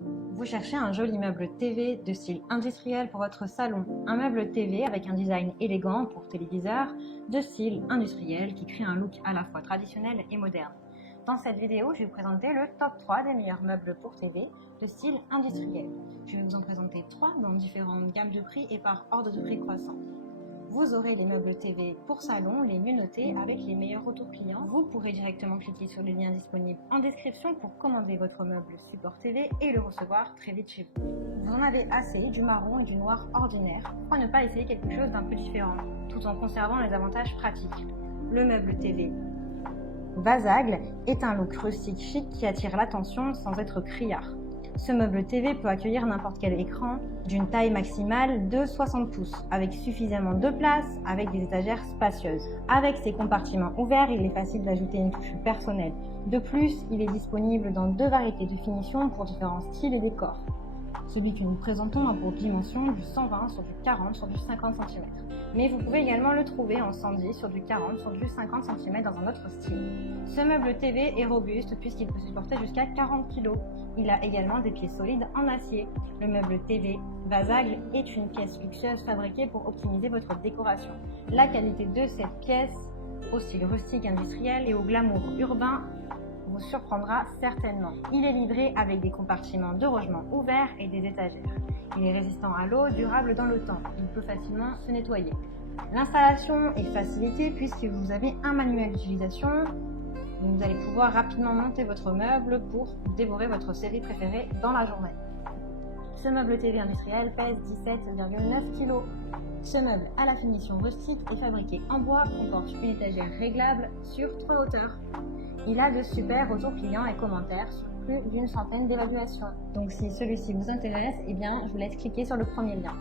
Vous cherchez un joli meuble TV de style industriel pour votre salon. Un meuble TV avec un design élégant pour téléviseur de style industriel qui crée un look à la fois traditionnel et moderne. Dans cette vidéo, je vais vous présenter le top 3 des meilleurs meubles pour TV de style industriel. Je vais vous en présenter 3 dans différentes gammes de prix et par ordre de prix croissant. Vous aurez les meubles TV pour salon les mieux notés avec les meilleurs retours clients. Vous pourrez directement cliquer sur les liens disponibles en description pour commander votre meuble support TV et le recevoir très vite chez vous. Vous en avez assez du marron et du noir ordinaire. Pourquoi ne pas essayer quelque chose d'un peu différent tout en conservant les avantages pratiques? Le meuble TV Vasagle est un look rustique chic qui attire l'attention sans être criard. Ce meuble TV peut accueillir n'importe quel écran d'une taille maximale de 60 pouces, avec suffisamment de place, avec des étagères spacieuses. Avec ses compartiments ouverts, il est facile d'ajouter une touche personnelle. De plus, il est disponible dans 2 variétés de finitions pour différents styles et décors. Celui que nous présentons a pour dimension du 120 sur du 40 sur du 50 cm. Mais vous pouvez également le trouver en 110 sur du 40 sur du 50 cm dans un autre style. Ce meuble TV est robuste puisqu'il peut supporter jusqu'à 40 kg. Il a également des pieds solides en acier. Le meuble TV Vasagle est une pièce luxueuse fabriquée pour optimiser votre décoration. La qualité de cette pièce, au style rustique industriel et au glamour urbain, vous surprendra certainement. Il est livré avec des compartiments de rangement ouverts et des étagères. Il est résistant à l'eau, durable dans le temps. Il peut facilement se nettoyer. L'installation est facilitée puisque vous avez un manuel d'utilisation. Vous allez pouvoir rapidement monter votre meuble pour dévorer votre série préférée dans la journée. Ce meuble TV industriel pèse 17,9 kg. Ce meuble à la finition rustique est fabriqué en bois, comporte une étagère réglable sur 3 hauteurs. Il a de super retours clients et commentaires sur plus d'une centaine d'évaluations. Donc si celui-ci vous intéresse, eh bien, je vous laisse cliquer sur le premier lien.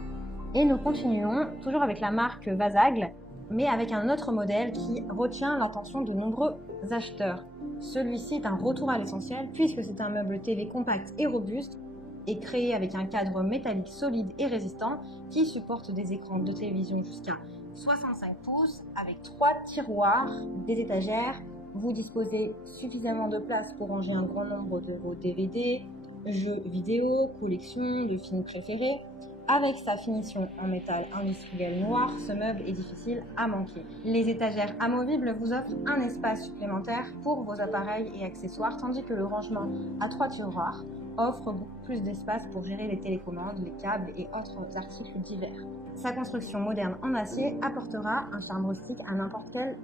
Et nous continuons toujours avec la marque Vasagle, mais avec un autre modèle qui retient l'attention de nombreux acheteurs. Celui-ci est un retour à l'essentiel puisque c'est un meuble TV compact et robuste et créé avec un cadre métallique solide et résistant qui supporte des écrans de télévision jusqu'à 65 pouces avec 3 tiroirs, des étagères. Vous disposez suffisamment de place pour ranger un grand nombre de vos DVD, jeux vidéo, collections de films préférés. Avec sa finition en métal industriel noir, ce meuble est difficile à manquer. Les étagères amovibles vous offrent un espace supplémentaire pour vos appareils et accessoires, tandis que le rangement à 3 tiroirs offre beaucoup plus d'espace pour gérer les télécommandes, les câbles et autres articles divers. Sa construction moderne en acier apportera un charme rustique à n'importe quelle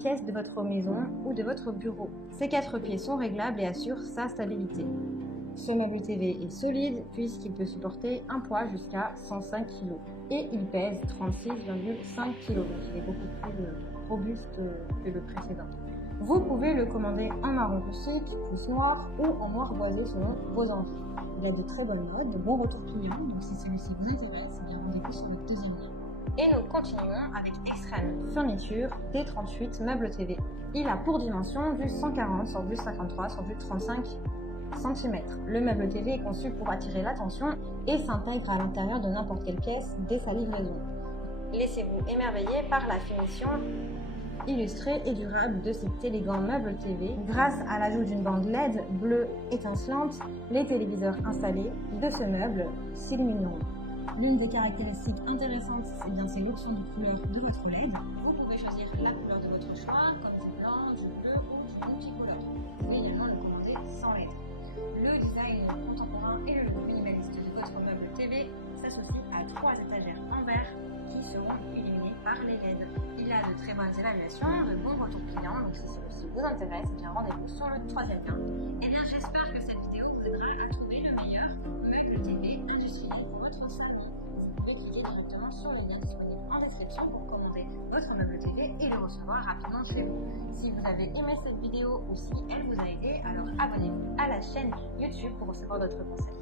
pièce de votre maison ou de votre bureau. Ces 4 pieds sont réglables et assurent sa stabilité. Ce meuble TV est solide puisqu'il peut supporter un poids jusqu'à 105 kg et il pèse 36,5 kg, donc il est beaucoup plus robuste que le précédent. Vous pouvez le commander en marron rustique, plus noir ou en noir boisé selon vos envies. Il a de très bonnes notes, de bons retours clients, donc si celui-ci vous intéresse, eh bien rendez-vous sur le deuxième lien. Et nous continuons avec Extreme Furniture T38 meuble TV. Il a pour dimension du 140 sur du 53 sur du 35 cm. Le meuble TV est conçu pour attirer l'attention et s'intègre à l'intérieur de n'importe quelle pièce dès sa livraison. Laissez-vous émerveiller par la finition illustrée et durable de cet élégant meuble TV. Grâce à l'ajout d'une bande LED bleue étincelante, les téléviseurs installés de ce meuble s'illumineront. L'une des caractéristiques intéressantes, c'est bien c'est l'option de couleur de votre LED. Vous pouvez choisir la couleur de votre choix, comme du blanc, du bleu ou du multicolore. Vous pouvez également le commander sans LED. Le design contemporain et le look minimaliste de votre meuble TV s'associe à 3 étagères en verre qui seront illuminées par les LED. Il a de très bonnes évaluations, de bons retours clients, donc si celui-ci vous intéresse, eh bien rendez-vous sur le 3e lien. Et bien j'espère que cette vidéo vous aidera à trouver le meilleur meuble TV industriel pour votre salon. Vous pouvez cliquer directement sur le lien disponible en description pour commander votre meuble TV et le recevoir rapidement chez vous. Si vous avez aimé cette vidéo ou si elle vous a aidé, alors abonnez-vous à la chaîne YouTube pour recevoir d'autres conseils.